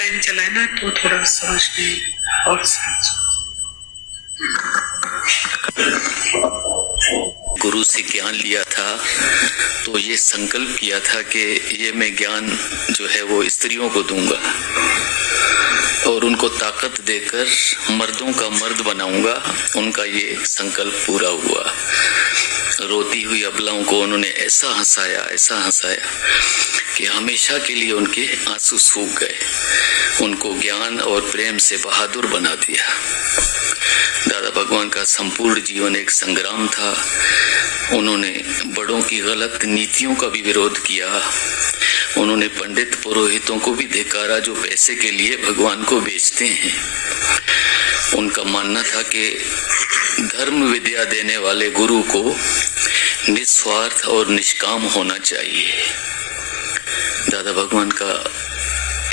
Time चला है ना तो थोड़ा समझ नहीं और समझ। गुरु से ज्ञान लिया था तो ये संकल्प किया था कि ये मैं ज्ञान जो है वो स्त्रियों को दूंगा और उनको ताकत देकर मर्दों का मर्द बनाऊंगा। उनका ये संकल्प पूरा हुआ। रोती हुई अबलाओं को उन्होंने ऐसा हंसाया कि हमेशा के लिए उनके आंसू सूख गए। उनको ज्ञान और प्रेम से बहादुर बना दिया। दादा भगवान का संपूर्ण जीवन एक संग्राम था। उन्होंने बड़ों की गलत नीतियों का भी विरोध किया। उन्होंने पंडित पुरोहितों को भी धिक्कारा जो पैसे के लिए भगवान को बेचते हैं। उनका मानना था कि धर्म विद्या देने वाले गुरु को निस्वार्थ और निष्काम होना चाहिए। दादा भगवान का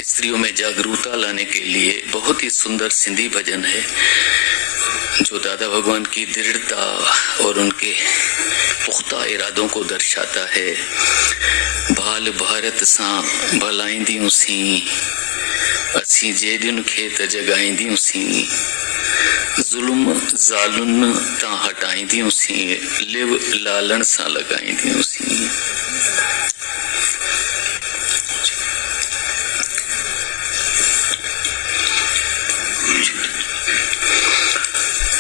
स्त्रियों में जागरूकता लाने के लिए बहुत ही सुंदर सिंधी भजन है जो दादा भगवान की दृढ़ता और उनके पुख्ता इरादों को दर्शाता है। भाल भारत सा भलाईंदियूं सी असी जे दिन खेत जगाईंदियूं सी जुल्म जालुन ता हटाईंदियूं सी लिव लालण सा लगाईंदियूं सी।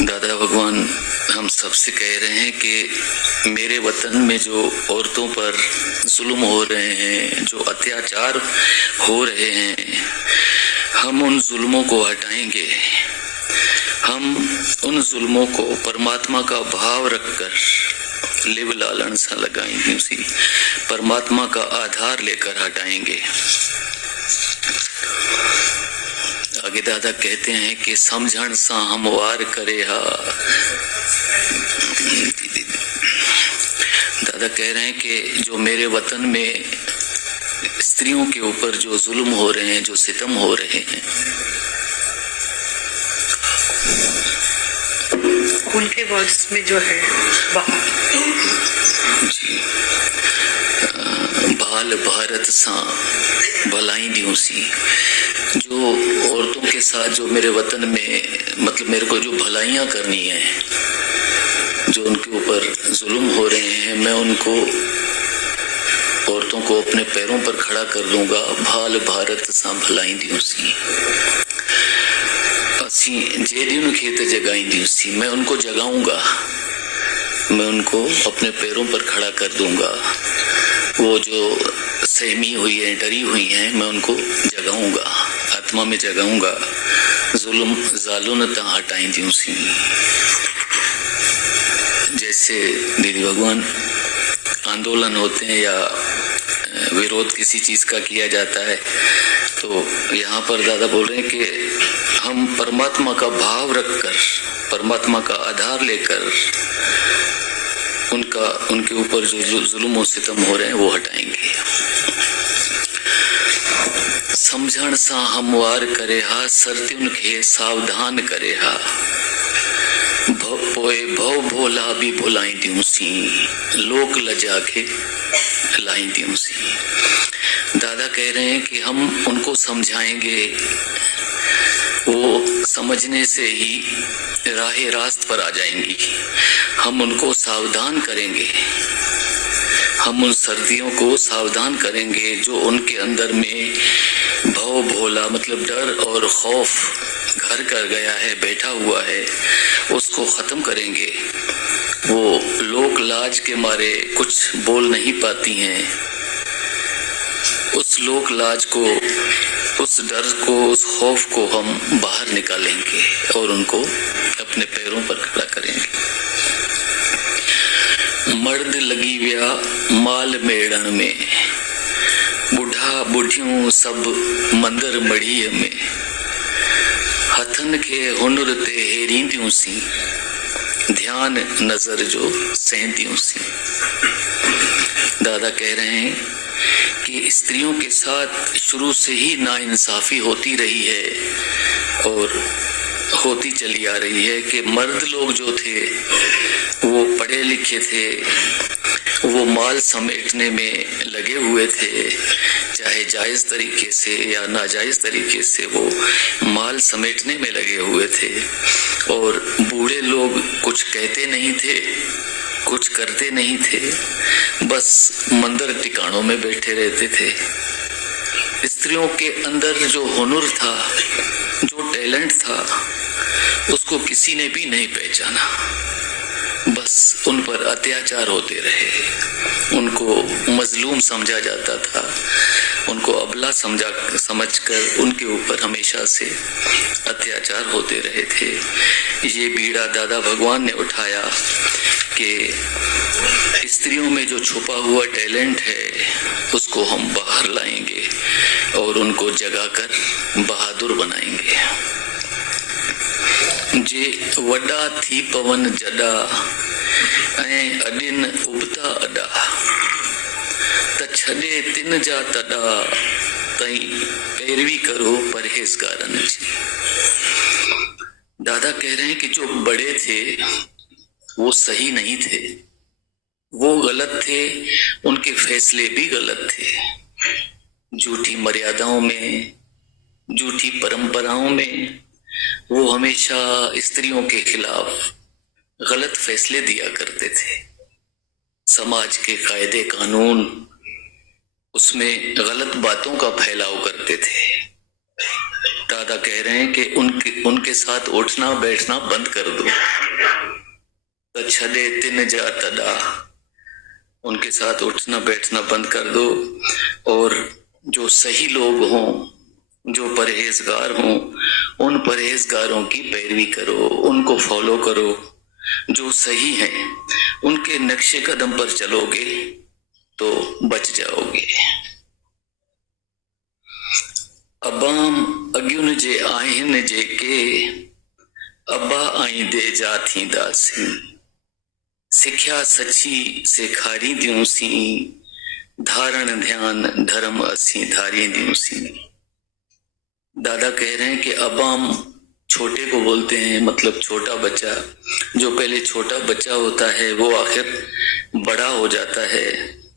दादा भगवान हम सबसे कह रहे हैं कि मेरे वतन में जो औरतों पर जुल्म हो रहे हैं, जो अत्याचार हो रहे हैं, हम उन जुल्मों को हटाएंगे। हम उन जुल्मों को परमात्मा का भाव रखकर लिव लालन सा लगाएंगे, उसी परमात्मा का आधार लेकर हटाएंगे। आगे दादा कहते हैं कि समझण सा हम वार करे हा। दादा कह रहे हैं कि जो मेरे वतन में स्त्रियों के ऊपर जो जुल्म हो रहे हैं, जो सितम हो रहे हैं, उनके वर्ड्स में जो है जी भाल भारत सा भलाईंदियूं सी। जो औरतों के साथ जो मेरे वतन में मतलब मेरे को जो भलाइयां करनी है, जो उनके ऊपर जुल्म हो रहे हैं, मैं उनको औरतों को अपने पैरों पर खड़ा कर दूंगा। भाल भारत सा भलाईंदियूं सी असी जे दिन खेत जगाईंदियूं सी। मैं उनको जगाऊंगा, मैं उनको अपने पैरों पर खड़ा कर दूंगा। वो जो सहमी हुई है, डरी हुई हैं, मैं उनको जगाऊंगा, आत्मा में जगाऊंगा। जुल्म जालुन ता हटाईंदियूं सी। जैसे दीदी भगवान आंदोलन होते हैं या विरोध किसी चीज का किया जाता है, तो यहाँ पर दादा बोल रहे हैं कि हम परमात्मा का भाव रखकर, परमात्मा का आधार लेकर उनके ऊपर जो जुल्म और सितम हो रहे हैं वो हटाएंगे। समझण सा हमवार करे हा सरत्युन खे सावधान करे हा पोए भव भोला भी भुलाईंदियूं सी लोक लजा के लाईंदियूं सी। दादा कह रहे हैं कि हम उनको समझाएंगे, वो समझने से ही राहे रास्त पर आ जाएंगी। हम उनको सावधान करेंगे, हम उन सर्दियों को सावधान करेंगे जो उनके अंदर में भव भोला मतलब डर और खौफ घर कर गया है, बैठा हुआ है, उसको खत्म करेंगे। वो लोक लाज के मारे कुछ बोल नहीं पाती हैं। उस लोक लाज को, उस डर को, उस खौफ को हम बाहर निकालेंगे और उनको अपने पैरों पर खड़ा करेंगे। मर्द लगी व्या माल मेड़न में बुढ़ा बुढ़ियों सब मंदिर मढ़ीअ में हथन के हुनर ते हेरींदियूं सी ध्यान नजर जो सहंदियूं सी। दादा कह रहे हैं कि स्त्रियों के साथ शुरू से ही नाइंसाफी होती रही है और होती चली आ रही है कि मर्द लोग जो थे वो पढ़े लिखे थे, वो माल समेटने में लगे हुए थे, चाहे जायज तरीके से या नाजायज तरीके से वो माल समेटने में लगे हुए थे। और बूढ़े लोग कुछ कहते नहीं थे, कुछ करते नहीं थे, बस मंदिर टिकाणों में बैठे रहते थे। स्त्रियों के अंदर जो हुनर था, जो टैलेंट था, उसको किसी ने भी नहीं पहचाना। बस उन पर अत्याचार होते रहे, उनको मजलूम समझा जाता था, उनको अबला समझकर उनके ऊपर हमेशा से अत्याचार होते रहे थे। ये बीड़ा दादा भगवान ने उठाया कि स्त्रियों में जो छुपा हुआ टैलेंट है उसको हम बाहर लाएंगे और उनको जगाकर बहादुर बनाएंगे। जे वड्डा थी पवन जडा ऐं अडिन उबता अडा त छॾे तिन जा तडा तई पैरवी करो परहेजगारन जी। दादा कह रहे हैं कि जो बड़े थे वो सही नहीं थे, वो गलत थे, उनके फैसले भी गलत थे। झूठी मर्यादाओं में, झूठी परंपराओं में वो हमेशा स्त्रियों के खिलाफ गलत फैसले दिया करते थे। समाज के कायदे कानून, उसमें गलत बातों का फैलाव करते थे। दादा कह रहे हैं कि उनके साथ उठना बैठना बंद कर दो। त छदे तिन जा तदा, उनके साथ उठना बैठना बंद कर दो और जो सही लोग हों, जो परहेजगार हों, उन परहेजगारों की पैरवी करो, उनको फॉलो करो। जो सही हैं उनके नक्शे कदम पर चलोगे तो बच जाओगे। अबाम अग्युन जे आहिन जे के अबा आई दे जा थी दासी। सिख्या सची सेखारी दियूं सी, धारण ध्यान धर्म असी धारी दियूं सी। दादा कह रहे हैं कि अबाम छोटे को बोलते हैं, मतलब छोटा बच्चा। जो पहले छोटा बच्चा होता है वो आखिर बड़ा हो जाता है,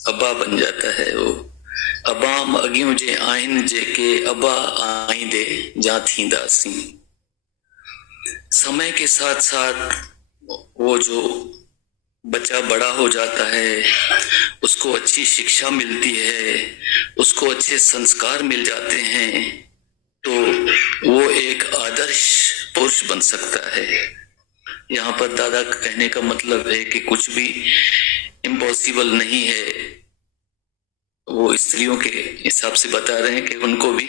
अबा बन जाता है। वो अबाम अगियूं जे आहिन जे के अबा आई दे जा थी दासी। समय के साथ साथ वो जो बच्चा बड़ा हो जाता है, उसको अच्छी शिक्षा मिलती है, उसको अच्छे संस्कार मिल जाते हैं, तो वो एक आदर्श पुरुष बन सकता है। यहाँ पर दादा कहने का मतलब है कि कुछ भी इम्पॉसिबल नहीं है। वो स्त्रियों के हिसाब से बता रहे हैं कि उनको भी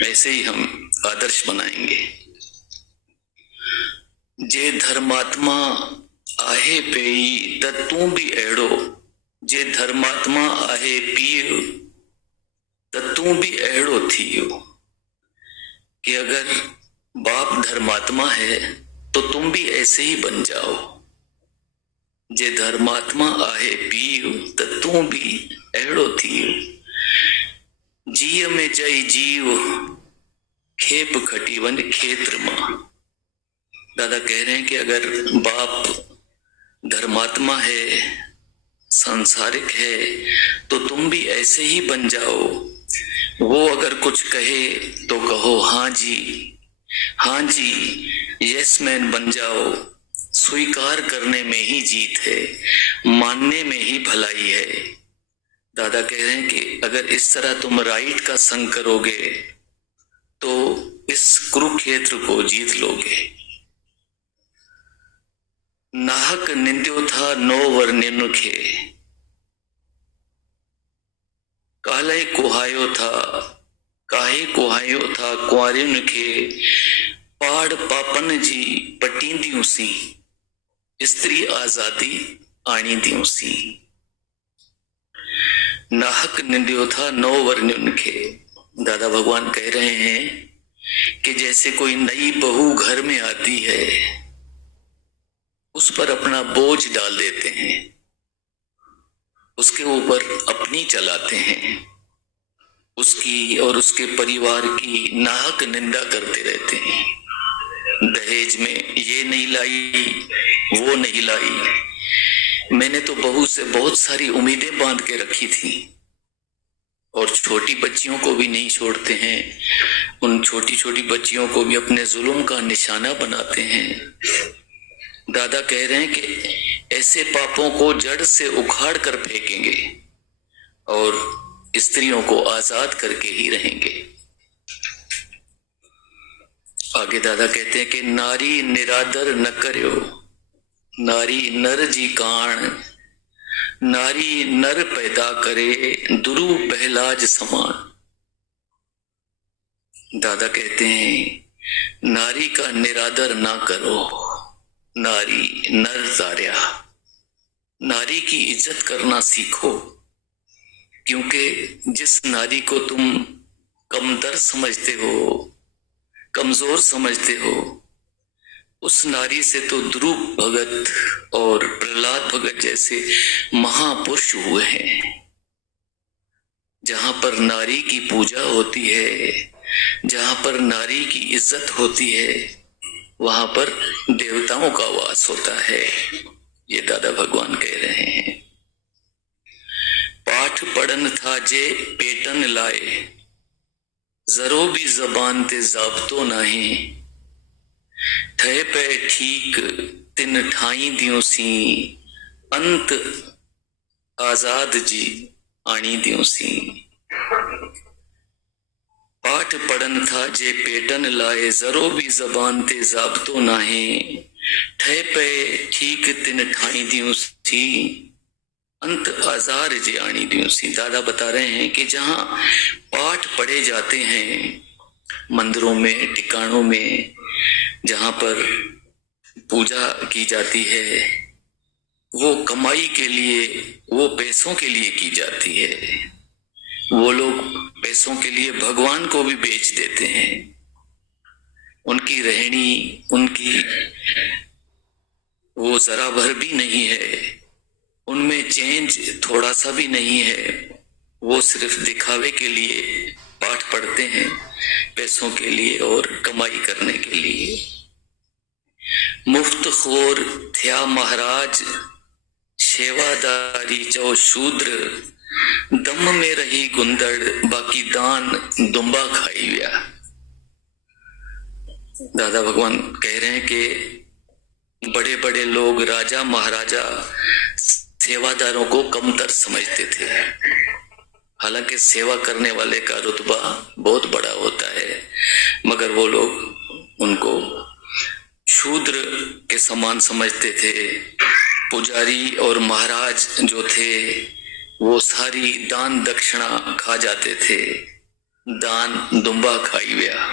वैसे ही हम आदर्श बनाएंगे। जे धर्मात्मा आहे पेई त तू भी अहिड़ो, जे धर्मात्मा आहे पीउ त तू भी अहिड़ो थियो। कि अगर बाप धर्मात्मा है तो तुम भी ऐसे ही बन जाओ। जे धर्मात्मा आहे पीउ त तू भी अहिड़ो थियो। जीव में चई जीव खेप खटी वन खेत्र मां। दादा कह रहे हैं कि अगर बाप धर्मात्मा है, सांसारिक है, तो तुम भी ऐसे ही बन जाओ। वो अगर कुछ कहे तो कहो हाँ जी, हाँ जी, यस मैन बन जाओ। स्वीकार करने में ही जीत है, मानने में ही भलाई है। दादा कह रहे हैं कि अगर इस तरह तुम राइट का संग करोगे तो इस कुरुक्षेत्र को जीत लोगे। नाहक निंद्यो था नो वर्णिन खे, काले कुहायो था, काहे कुहायो था कुंवारियुनि खे पाड़ पापन जी पटींदियूं सी, स्त्री आजादी आणींदियूं सी। नाहक निंदियो था नो वर्णियुनि खे। दादा भगवान कह रहे हैं कि जैसे कोई नई बहू घर में आती है, उस पर अपना बोझ डाल देते हैं, उसके ऊपर अपनी चलाते हैं, उसकी और उसके परिवार की नाहक निंदा करते रहते हैं। दहेज में ये नहीं लाई, वो नहीं लाई, मैंने तो बहू से बहुत सारी उम्मीदें बांध के रखी थी और छोटी बच्चियों को भी नहीं छोड़ते हैं, उन छोटी छोटी बच्चियों को भी अपने जुल्म का निशाना बनाते हैं। दादा कह रहे हैं कि ऐसे पापों को जड़ से उखाड़ कर फेंकेंगे और स्त्रियों को आजाद करके ही रहेंगे। आगे दादा कहते हैं कि नारी निरादर न करो, नारी नर जी कान, नारी नर पैदा करे दुरु पहलाज समान। दादा कहते हैं नारी का निरादर ना करो, नारी नर तार्या, नारी की इज्जत करना सीखो, क्योंकि जिस नारी को तुम कमतर समझते हो, कमजोर समझते हो, उस नारी से तो ध्रुव भगत और प्रहलाद भगत जैसे महापुरुष हुए हैं। जहां पर नारी की पूजा होती है, जहां पर नारी की इज्जत होती है, वहां पर देवताओं का वास होता है। ये दादा भगवान कह रहे हैं। पाठ पढ़न था जे पेटन लाए, जरो भी जबान ते जाबतो नहीं, ठहे पे ठीक तिन ठाई दियो सी, अंत आजाद जी आनी दियो सी। पाठ पढ़न था जे पेटन लाए, जरो भी जबान ते जाबतो नाही, ठहे पे ठीक तिन ठाई दियो सी, अंत आजार जे आनी दियो सी। दादा बता रहे हैं कि जहां पाठ पढ़े जाते हैं, मंदिरों में, टिकाणों में, जहां पर पूजा की जाती है, वो कमाई के लिए, वो पैसों के लिए की जाती है। वो लोग पैसों के लिए भगवान को भी बेच देते हैं। उनकी रहनी, उनकी वो जरा भर भी नहीं है, उनमें चेंज थोड़ा सा भी नहीं है। वो सिर्फ दिखावे के लिए पाठ पढ़ते हैं, पैसों के लिए और कमाई करने के लिए। मुफ्त खोर थया महाराज, सेवादारी चौ शूद्र, दम में रही गुंदड़, बाकी दान दुम्बा खाई गया। दादा भगवान कह रहे हैं कि बड़े बड़े लोग, राजा महाराजा सेवादारों को कमतर समझते थे। हालांकि सेवा करने वाले का रुतबा बहुत बड़ा होता है, मगर वो लोग उनको शूद्र के समान समझते थे। पुजारी और महाराज जो थे वो सारी दान दक्षिणा खा जाते थे, दान दुम्बा खाई गया।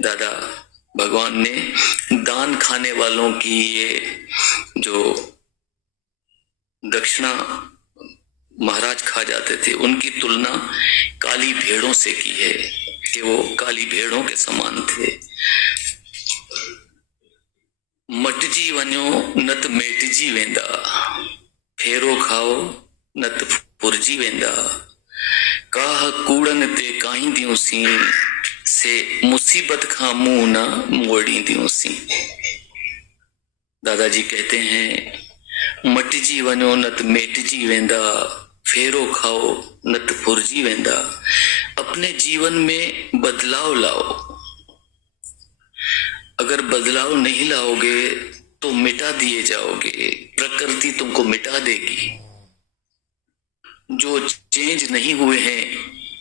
दादा भगवान ने दान खाने वालों की ये जो दक्षिणा महाराज खा जाते थे, उनकी तुलना काली भेड़ों से की है कि वो काली भेड़ों के समान थे। मटजी वञो नत मेटजी वेंदा, फेरो खाओ नत पुरजी वेंदा, काह कूड़न ते काईंदियूं सी, से मुसीबत खां मुंह न मोड़ींदियूं सी। दादाजी कहते हैं मटजी वञो नत मेटजी वेंदा, फेरो खाओ नत फुरजी वेंदा। अपने जीवन में बदलाव लाओ। अगर बदलाव नहीं लाओगे तो मिटा दिए जाओगे, प्रकृति तुमको मिटा देगी। जो चेंज नहीं हुए हैं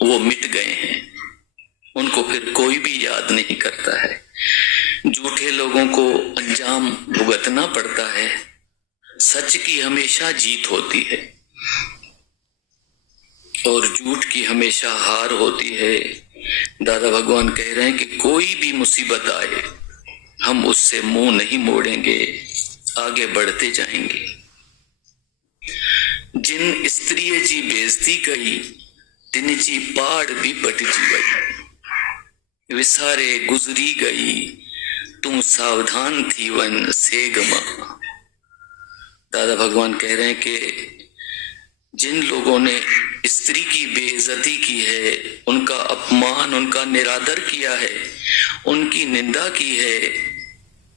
वो मिट गए हैं, उनको फिर कोई भी याद नहीं करता है। झूठे लोगों को अंजाम भुगतना पड़ता है, सच की हमेशा जीत होती है और झूठ की हमेशा हार होती है। दादा भगवान कह रहे हैं कि कोई भी मुसीबत आए हम उससे मुंह नहीं मोड़ेंगे, आगे बढ़ते जाएंगे। जिन स्त्री जी बेइज्जती कई, तिन जी पाड़ भी पटजी गई, विसारे गुजरी गई, तुम सावधान थी वन से गमा। दादा भगवान कह रहे हैं कि जिन लोगों ने स्त्री की बेइज्जती की है, उनका अपमान, उनका निरादर किया है, उनकी निंदा की है,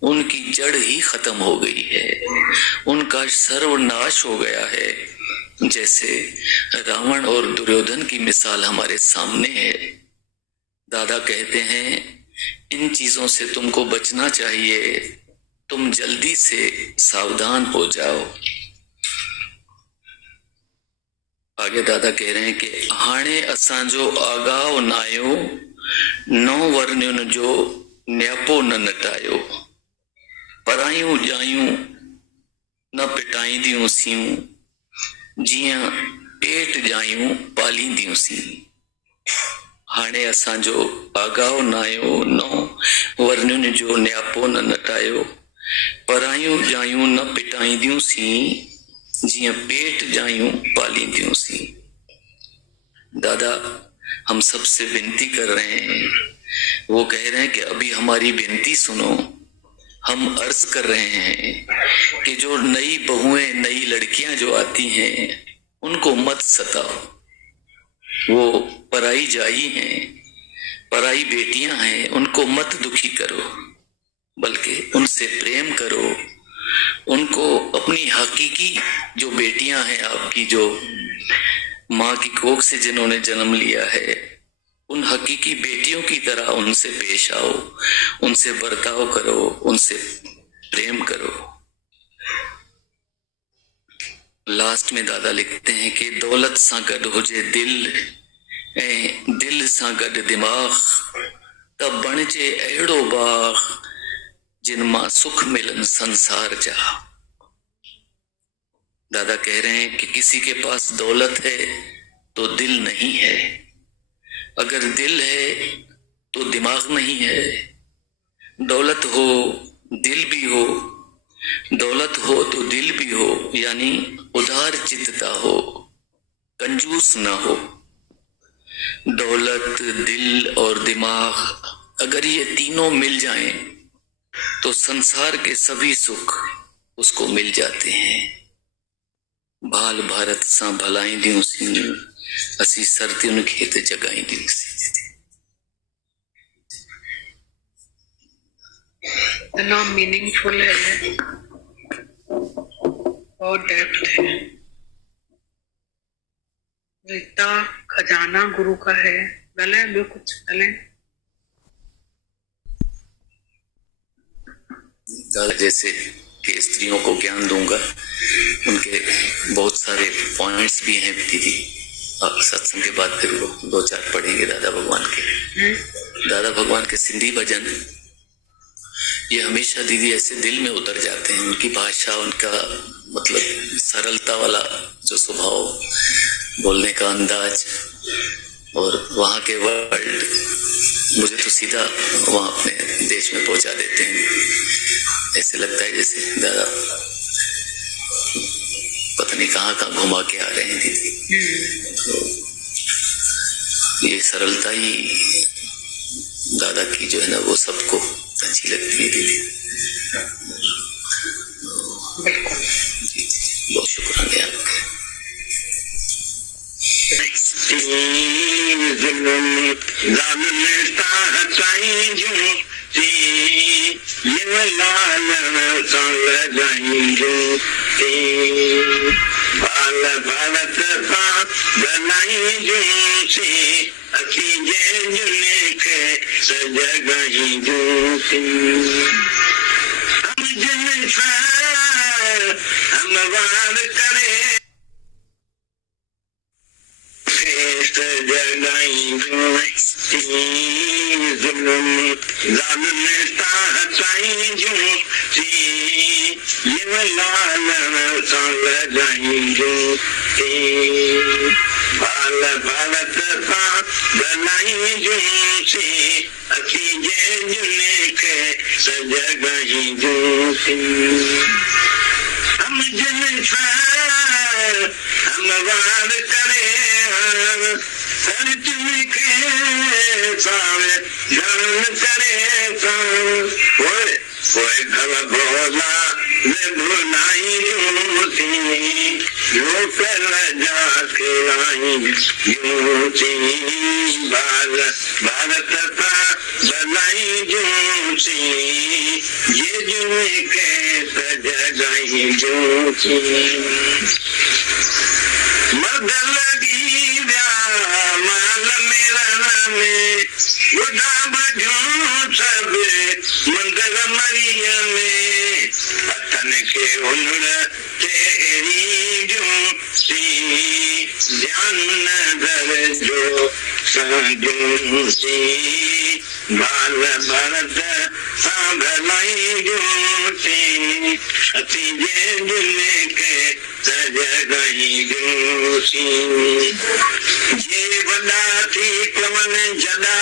उनकी जड़ ही खत्म हो गई है, उनका सर्वनाश हो गया है। जैसे रावण और दुर्योधन की मिसाल हमारे सामने है। दादा कहते हैं इन चीजों से तुमको बचना चाहिए, तुम जल्दी से सावधान हो जाओ। आगे दादा कह रहे हैं कि हाणे असांजो आगाव नायो, नौ वर्णुन जो न्यापो न नटायो, परायूं जायूं न पिटाईंदियूं सियूं, जियां पेट जायूं पालींदियूं सी। हाणे असांजो आगाव नायो, नौ वर्णुन जो न्यापो न नटायो, परायूं जायूं न पिटाईंदियूं सी, जियां पेट जायूं पालींदियूं सी। दादा हम सबसे विनती कर रहे हैं, वो कह रहे हैं कि अभी हमारी विनती सुनो। हम अर्ज कर रहे हैं कि जो नई बहुएं, नई लड़कियां जो आती हैं उनको मत सताओ। वो पराई जाई हैं, पराई बेटियां हैं, उनको मत दुखी करो, बल्कि उनसे प्रेम करो। उनको अपनी हकीकी जो बेटियां हैं आपकी, जो माँ की कोख से जिन्होंने जन्म लिया है, उन हकीकी बेटियों की तरह उनसे पेश आओ, उनसे बर्ताव करो, उनसे प्रेम करो। लास्ट में दादा लिखते हैं कि दौलत सां गड हुजे दिल, ऐं दिल सां गड दिमाग, तब बणजे अहिड़ो बाग, जिन मां सुख मिलन संसार जा। दादा कह रहे हैं कि किसी के पास दौलत है तो दिल नहीं है, अगर दिल है तो दिमाग नहीं है। दौलत हो दिल भी हो, दौलत हो तो दिल भी हो, यानी उदार चित्तता हो, कंजूस ना हो। दौलत, दिल और दिमाग अगर ये तीनों मिल जाएं तो संसार के सभी सुख उसको मिल जाते हैं। बाल भारत सां भलाईंदियूं सी, असी सर्दियुनि खे त जगाईंदियूं सी। इतना मीनिंगफुल है और डेप्थ है। इतना खजाना गुरु का है। गले भी कुछ गले जैसे कि स्त्रियों को ज्ञान दूंगा, उनके बहुत सारे पॉइंट्स भी हैं दीदी। आप सत्संग के बाद फिर वो 2-4 पढ़ेंगे दादा भगवान के। दादा भगवान के सिंधी भजन ये हमेशा दीदी ऐसे दिल में उतर जाते हैं। उनकी भाषा, उनका मतलब सरलता वाला जो स्वभाव, बोलने का अंदाज और वहाँ के वर्ड मुझे तो सीधा वहाँ अपने देश में पहुंचा देते हैं। ऐसे लगता है जैसे दादा पता नहीं कहाँ घुमा के आ रहे हैं दीदी। तो ये सरलता ही दादा की जो है ना, वो सबको अच्छी लगती है दीदी। बहुत शुक्राना आपका। भलाई जो सी ये जुमे के सजगाई जो सी मर्द लगी माल मेरा में बुढ़ा बजू सब मंदिर मरिया में अतन के उन्र तेरी जो सी ध्यान नजर जो संजू सी बाल भरत भलाई जो सी अति जे जुले के सजगाई जो सी ये वॾा थी पवन जदा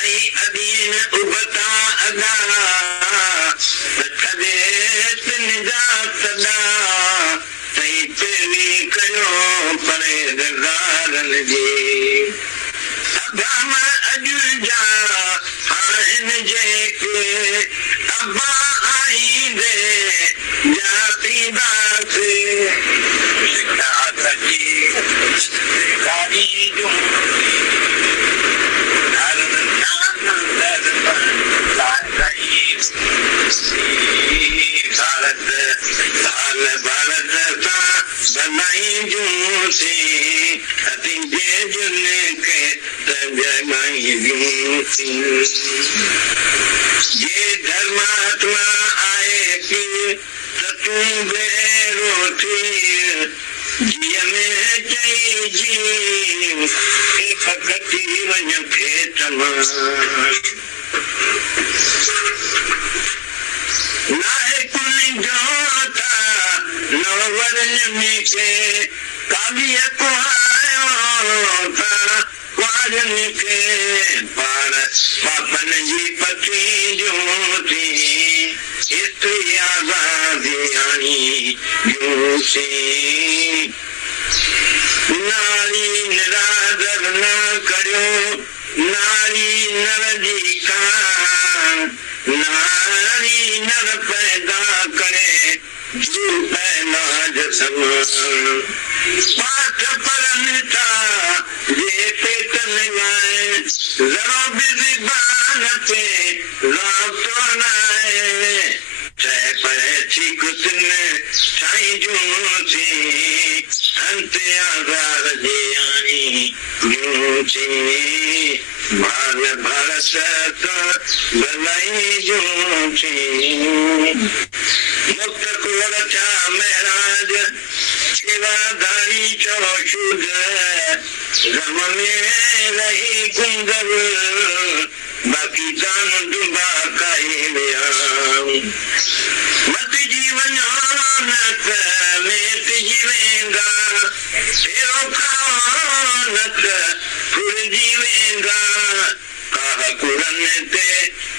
आई अदीन उबता अदा कदे निजात दा तई पेवी कयो परहेज़गारन जी अबाम अजुजा आहिन जेके अबा आईंदे जाती दासे शिकायत जी कारी जो भारत बनाई जो सी अति जे जुले के सजगाई जो सी ये धर्मात्मा आए पी तू बेरो थी जिय में चई जी फकती वञ खेत नाहे कुल जोता नवरन में के काव्य को आयो था वारन के पार पापन जी पति जो थी स्त्री आजादी आनी जो सी नारी निरादर न करो नारी नर जी कान नारी नर पैदा करे जो पैदा जसमान पाठ परनता ये पेटन गाए जरो बिजबान पे राम तो नाए चाहे पैची कुतन चाहे जो थी अंते आजार जे आनी जो थी बाल भारत भलाई जो थी मुक्त कुंवर था महराज सेवाधारी चौशुद रम में रही कुंदर बाकी दान दुबा काई मत जीवन नत में जीवेगा तेरो खानत फुर जीवेगा कहा कुरन ते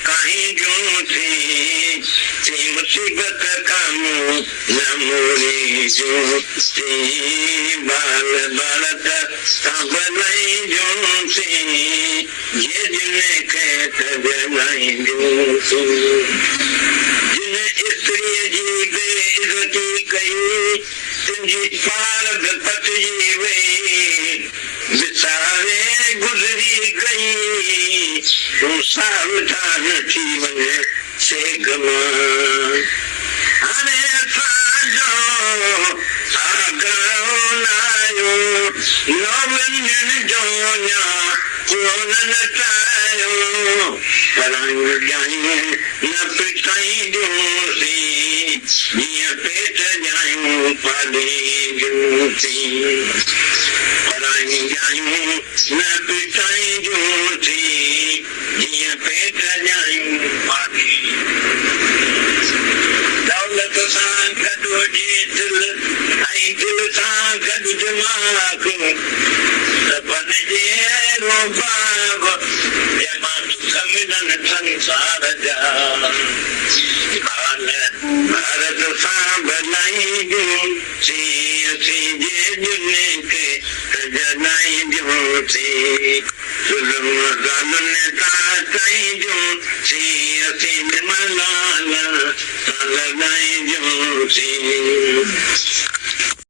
कहीं जो थी मुसीबत कामू नमूरी जो थी बाल भारत बनाई जो थी ये जिन्हें कहते बनाई जो थी जिन्हें स्त्री जी बेइज्जती कही तुझी पारद पत जीवे बिसारे गुजरी गई तुम सावधान थी वने से गमान अरे साजो आगाओ नायो नवंजन जोया कौन नटायो परंग जाए न पिटाई जोसी ये पेट जायूं पाले जोसी परंग जायूं न पिटाई जोसी ये पेट जायूं पाले दौलत सां गॾु दिल ऐं दिल सां गॾु दिमाग़ बन जे बाग मिलन संसार जा भारत सां भलाई जो सी जे जुने के सजनाई जो सी जुल्म ज़ालिम ता कई जो सी असी मलाल लगाई जो सी